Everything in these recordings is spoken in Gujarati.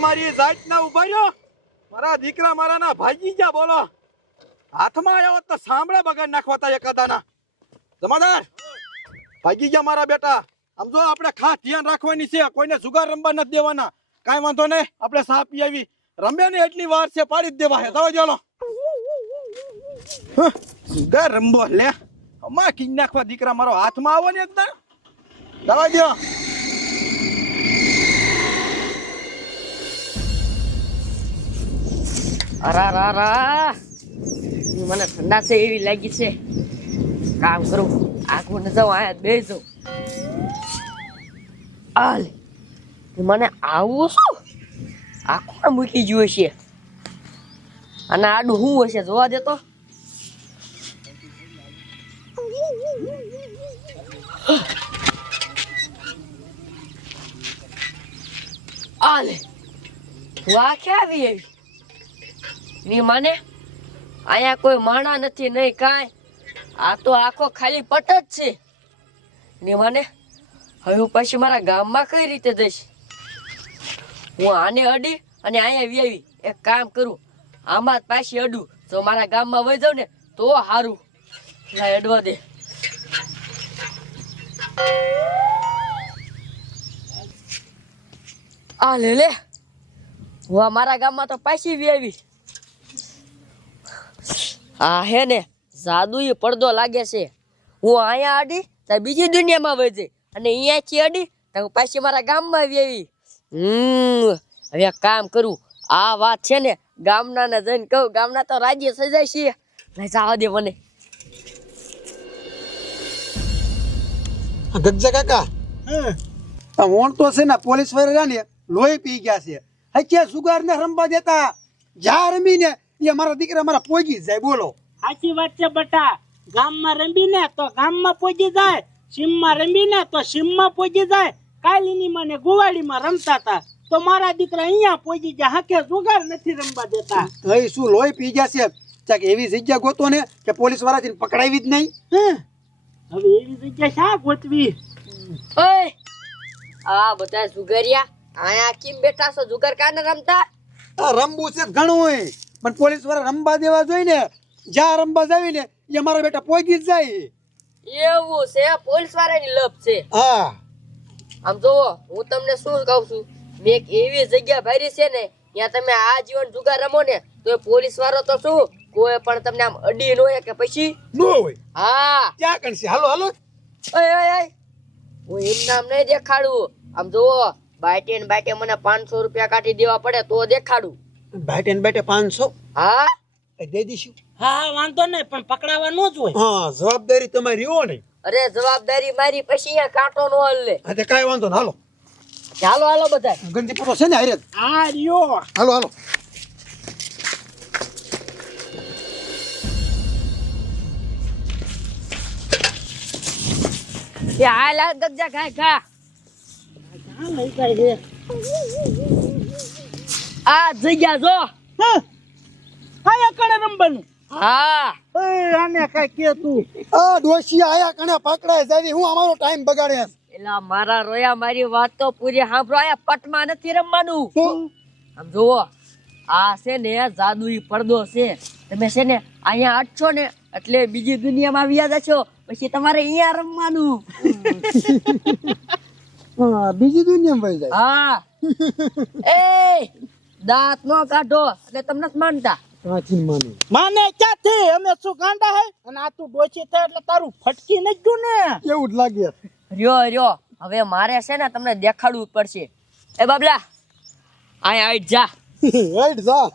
તમારી જાત ના ઉભા રહ્યો મારા દીકરા મારા ના ભાગી ગયા બોલો હાથમાં આવ્યો તો સાંભળે બગાડ નાખવાતા એકાદાના જમાદાર ભાગી ગયા મારા બેટા આમ જો આપણે ખાસ ધ્યાન રાખવાની છે કોઈને જુગાર રમવા નથી દેવાના કાંઈ વાંધો નહીં આપણે સા પી આવી રમે ને એટલી વાર છે પાડી જ દેવા હે જાઓ ચાલો જુગાર રમવો લે અમા કિન નાખવા દીકરા મારો હાથમાં આવો ને એકદમ દવા દો અરા મને ઠંડા છે એવી લાગી છે કામ કરું આગળ ન જાઉં આયા બે જાઉં આલે મને આવું શું આ કોણ મૂકી ગયું છે અને આડું શું હશે જોવા દે તો આલે વાહ ક્યાં આવી એવી ની મને અહીંયા કોઈ માણા નથી નહીં કાંઈ આ તો આખો ખાલી પટ જ છે ને મને હવે હું પછી મારા ગામમાં કઈ રીતે જઈશ હું આને અડી અને અહીંયા આવી એક કામ કરું આમાં જ પાછી અડું જો મારા ગામમાં વહી જાઉં ને તો સારું ના અડવા દે આ લે હું મારા ગામમાં તો પાછી આવી આ હે ને જાદુઈ પડદો લાગે છે હું અહીંયા અડી તો બીજી દુનિયામાં વહી જઈ અને અહીંયાથી અડી તો પાછી મારા ગામમાં આવી હવે એક કામ કરું આ વાત છે ને ગામના ને જઈને કહું ગામના તો રાજ્ય સજાય છે નહીં જવા દે મને ગગજા કાકા આ વોણ તો છે ને પોલીસ વાળા ને લોહી પી ગયા છે હચ્યા સુગાર ને રમવા દેતા જ્યાં રમીને એ મારા દીકરા મારા પોગી જાય બોલો સાચી વાત છે બટા ગામમાં રમીને તો ગામમાં પોગી જાય સીમમાં રમીને તો સીમમાં પોગી જાય કાલીની મને ગુવાડીમાં રમતા હતા તો મારા દીકરા અહીંયા પોગી ગયા હાકે જુગાર નથી રમવા દેતા તો શું લોહી પી ગયા છે ચાક એવી જગ્યા ગોતો ને કે પોલીસ વાળાથી પકડાવી જ નહીં હવે એવી જગ્યા શા ગોતવી ઓય આ બધા જુગારિયા આયા કેમ બેઠા છો જુગાર કાને રમતા આ રમવું છે ઘણું હોય પણ પોલીસ વાળા રમવા દેવા જોઈએ ને જ્યાં રમવા જાવી ને એ મારા બેટા પોગી જ જાય એવું છે પોલીસ વાળાની લપ છે હા આમ જોવો હું તમને શું કહું છું મેં એક એવી જગ્યા ભરી છે ને ત્યાં તમે આ જીવન જુગાર રમો ને તો પોલીસ વાળો તો શું કોઈ પણ તમને આમ અડી ન હોય કે પછી નો હોય હા ક્યાં કરશે હાલો હાલો ઓય ઓય ઓય હું એમ નામ નહીં દેખાડું આમ જોવો બાટે ને બાટે મને 500 રૂપિયા કાઢી દેવા પડે તો દેખાડું બાટે ને બાટે 500 હા દઈ દઈશું હા વાંધો નહીં પણ પકડાવા ન જ હોય હા જવાબદારી તમારી હો નહીં અરે જવાબદારી મારી પછી અહીંયા કાંટો નો હલે હા તે કાંઈ વાંધો ના હાલો ચાલો હાલો બધા ગંજીપુરો છે ને હારે હા રિયો હાલો હાલો એ હાલ હાલ ગજ્જા ખાય ખા હા લઈ જાય આ જગ્યા જો આયા કણે રમવાનું હા આને કઈ કે તું આ ડોશિયા આયા કણે પકડાય જાવી હું અમારો ટાઈમ બગાડે એમ એલા મારા રોયા મારી વાત તો પૂરી સાંભળો આયા પટમાં નથી રમવાનું આમ જુઓ આ છે ને જાદુઈ પડદો છે તમે છે ને અહીંયા અટશો ને એટલે બીજી દુનિયામાં આવ્યા જશો પછી તમારે અહીંયા રમવાનું હા બીજી દુનિયામાં વહી જાય હા એ દાંત નો કાઢો એટલે તમને જ માનતા ક્યાંથી માનું માને ક્યાંથી અમે શું ગાંડા હે અને આ તું ડોચી થાય એટલે તારું ફટકી ન ગયું ને એવું જ લાગે રહ્યો હવે મારે છે ને તમને દેખાડવું પડશે એ બાબલા આય આઈ જા રાઈટ જા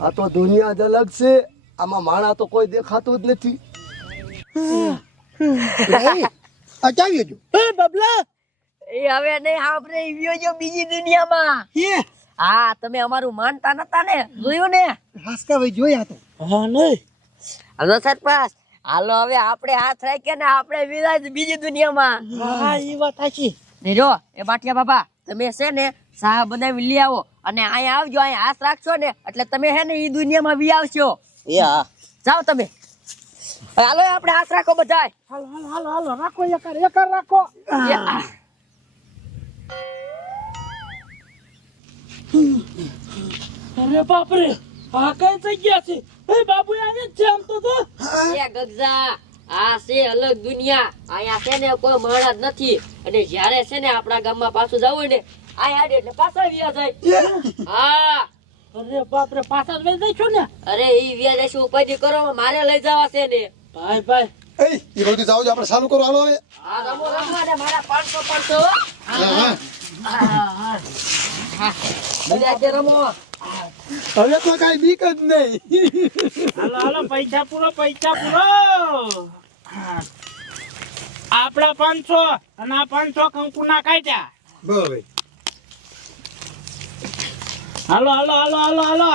આ તો દુનિયા જ અલગ છે આમાં માણા તો કોઈ દેખાતો જ નથી આ ચાવી જો એ બબલા એ હવે નહીં આપણે ઈવ્યો જો બીજી દુનિયામાં હા તમે અમારું માનતા નતા ને જોયું ને હાસકા ભાઈ જોયા તો હા નહીં હલો સરપંચ હાલો હવે આપણે હાથ રાખીએ ને આપણે વિદાય બીજી દુનિયામાં હા એ વાત સાચી ને જો એ બાટિયા બાબા તમે છે ને સાહ બનાવી લઈ આવો અને અહીંયા આવજો અહીંયા હાથ રાખશો ને એટલે તમે હે ને ઈ દુનિયામાં વી આવશો એ હા જાઓ તમે હાલો આપણે હાથ રાખો બધાય. હાલો હાલો હાલો હાલો રાખો એકર રાખો. અરે બાપ રે આ કઈ જગ્યા છે? એ બાબુ આને જ છે આમ તો એ ગગજા આ છે અલગ દુનિયા. અહીંયા છે ને કોઈ માણસ નથી અને જ્યારે છે ને આપણા ગામમાં પાછું જવું ને આ આડે એટલે પાછા વ્યા જાય. હા અરે બાપ રે પાછા જ વઈ જઈશું ને? અરે ઈ વ્યા જઈશું ઉપાધિ કરો મારે લઈ જવા છે ને. ભાઈ ભાઈ એ બધું જાવ આપણે ચાલુ કરો હાલો હવે. આ રમો રમવા દે મારા 500 બધા કે રમો. હવે તો કઈ બીક જ નહીં. હાલો હાલો પૈસા પૂરો આપડા 500 અને આ 500 કંકુના કાઢ્યા. બરાબર. હાલો હાલો હાલો હાલો હાલો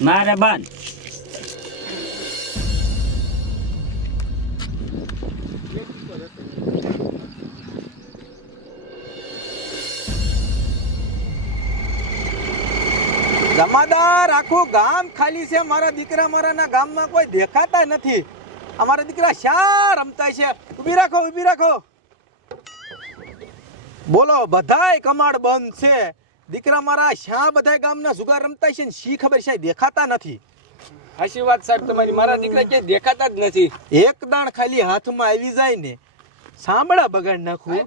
મારે બંધ. જમાદાર આખું ગામ ખાલી છે. મારા દીકરા મારાના ગામમાં કોઈ દેખાતા નથી. અમારા દીકરા શા રમતા છે? ઊભી રાખો. બોલો બધાય કમાડ બંધ છે. દીકરા મારા શા બધાય ગામના જુગાર રમતા છે ને શી ખબર છે દેખાતા નથી. હાચી વાત સાહેબ તમારી. મારા દીકરા ક્યાંય દેખાતા જ નથી. એક દાણ ખાલી હાથમાં આવી જાય ને સાંભળા બગાડ નાખું.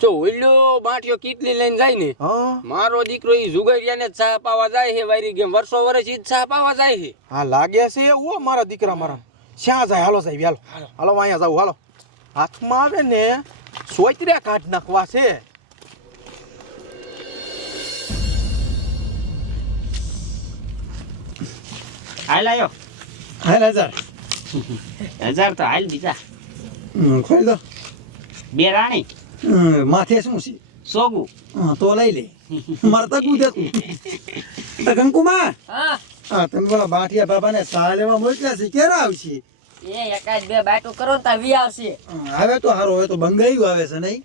જો ઓલ્યો બાંટિયો કીટલી લઈને જાય ને હા મારો દીકરો ઈ જુગારિયાને જ ચા પાવા જાય છે. વાયરી ગેમ વર્ષો વર્ષ ઈ જ ચા પાવા જાય છે. હા લાગે છે એવું મારા દીકરા મારા. શ્યાં જાય? હાલો સાહેબ હાલો અહીંયા જાવ હાલો. હાથમાં આવે ને સોચર્યા કાઢ નાખવા છે. હાલ આયો હાલ 1000. 1000 તો હાલ દીધા. ખોલી દો. બે રાણી માથે શું છે? સોગું. તો લઈ લે. મારે તકું દેતું. કંકુમાં હા હા તમે બોલા બાઠિયા બાબાને સા લેવા મોકલ્યા છે. ક્યારે આવશે? એ એકાદ બે બાટું કરો ને તા વી આવશે. આવે તો હારો. હવે તો બંગાયું આવે છે નહીં?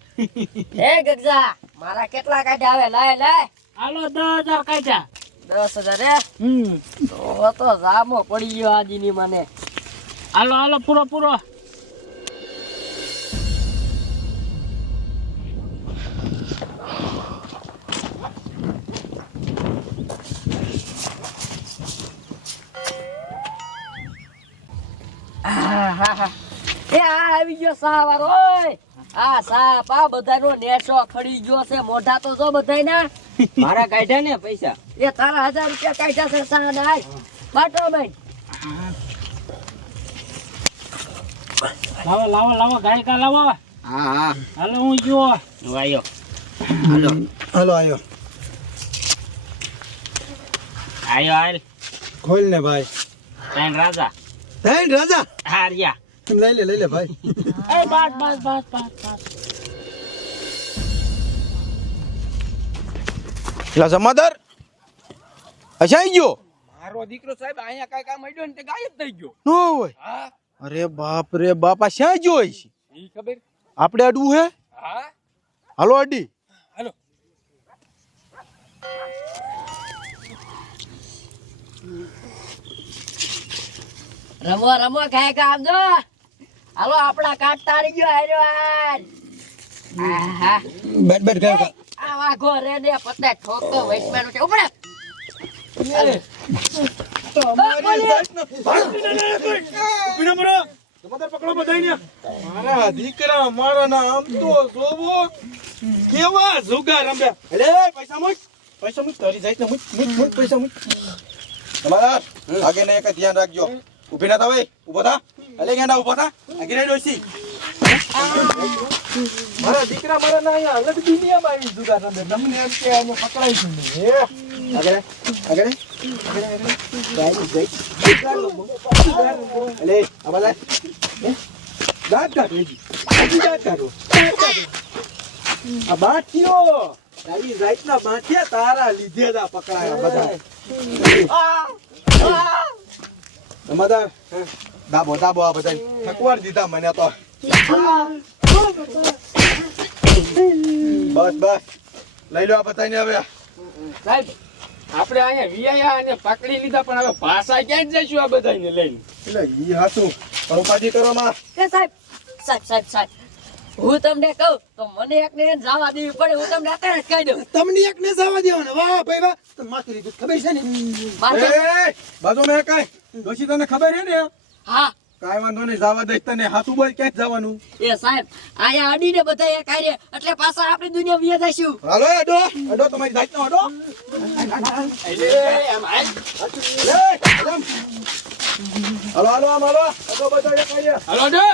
હે ગગજા મારા કેટલા કાઢ્યા આવે લાય હાલો 10000 કાઢ્યા. 10,000 તો જામો પડી ગયો આજની મને. હાલો હાલો પૂરો એ આ આવી ગયો સા વાળો. ઓય આ સાપ આ બધાનો નેસો ખડી ગયો છે. મોઢા તો જો બધાયના. મારા કાઢ્યા ને પૈસા. એ તારા 1000 રૂપિયા કાઢ્યા છે સા ના બાટો બેન. લાવો ગાયકા લાવો. હા હાલો હું જો આયો. હાલો આવ્યો. હાલ ખોલ ને ભાઈ. ત્રણ રાજા રાજા હાર્યા. લઈ લે ભાઈ. એ બસ પેલા જમાદાર અચાઈ ગયો મારો દીકરો સાહેબ અહીંયા કાંઈ કામ આવ્યો ને તે ગાયબ થઈ ગયો. નો હોય. હા અરે બાપ રે બાપા શ્યાં જોઈ છે? ઈ ખબર. આપણે અડવું હે? હા હાલો અડી. હાલો. રમો કાય કામ જો. હાલો આપડા કાટ તારી ગયો હાર્યો હાલ. આહા બેટ ગાય. આ વાઘો રે દે પતે ઠોકો વૈષ્ણવ છે ઉપડે. મારા દીકરા મારા ના આમ તો જોવો કેવા જુગાર રમ્યા. અરે પૈસા મુક તારી જાય મુક પૈસા મુક. તમારા આગે ને એક ધ્યાન રાખજો. ઉભી ના થા ભાઈ. ઉભો થા. અલે ગેંડા ઉભો થા. આગે રે ડોસી. મારા દીકરા મારા ના અહીંયા અલગ દુનિયામાં આવી જુગાર રમે. તમને એમ કે આને પકડાઈ છું ને. આગળ અલે આ બધા દાંત કાઢો. આ બાટકીઓ તારી જાતના બાંટિયા તારા લીધે જ આ પકડાયા બધા. જમાદાર દાબો આ બધા થકવાડ દીધા મને તો. બસ લઈ લો આ બધાને હવે. સાહેબ આપણે અહીંયા વિયાયા અને પકડી લીધા પણ હવે પાછા ક્યાં જ જઈશું આ બધાને લઈને એટલે ઈ હાચું પણ ઉપાધિ કરો માં કે સાહેબ સાહેબ સાહેબ સાહેબ હું તમને કહું તો મને એકને જવા દેવી પડે. હું તમને અત્યારે જ કહી દઉં. તમને એક ને જવા દેવાનો. વાહ ભાઈ વાહ, તમે માથું લીધું ખબર છે ને? માથે- એ બાજુ મેં કાઈ ડોશી તને ખબર છે ને હા કાઈ વાંધો નહીં જવા દઈશ તને હાથું બોલ ક્યાં જવાનું એ સાહેબ આયા અડીને બધા એક હારે એટલે પાછા આપણી દુનિયા વિયા જઈશું. હાલો અડો તમારી જાતનો અડો હાલો આમ હાલો અડો બધો એક હારે. હાલો ડો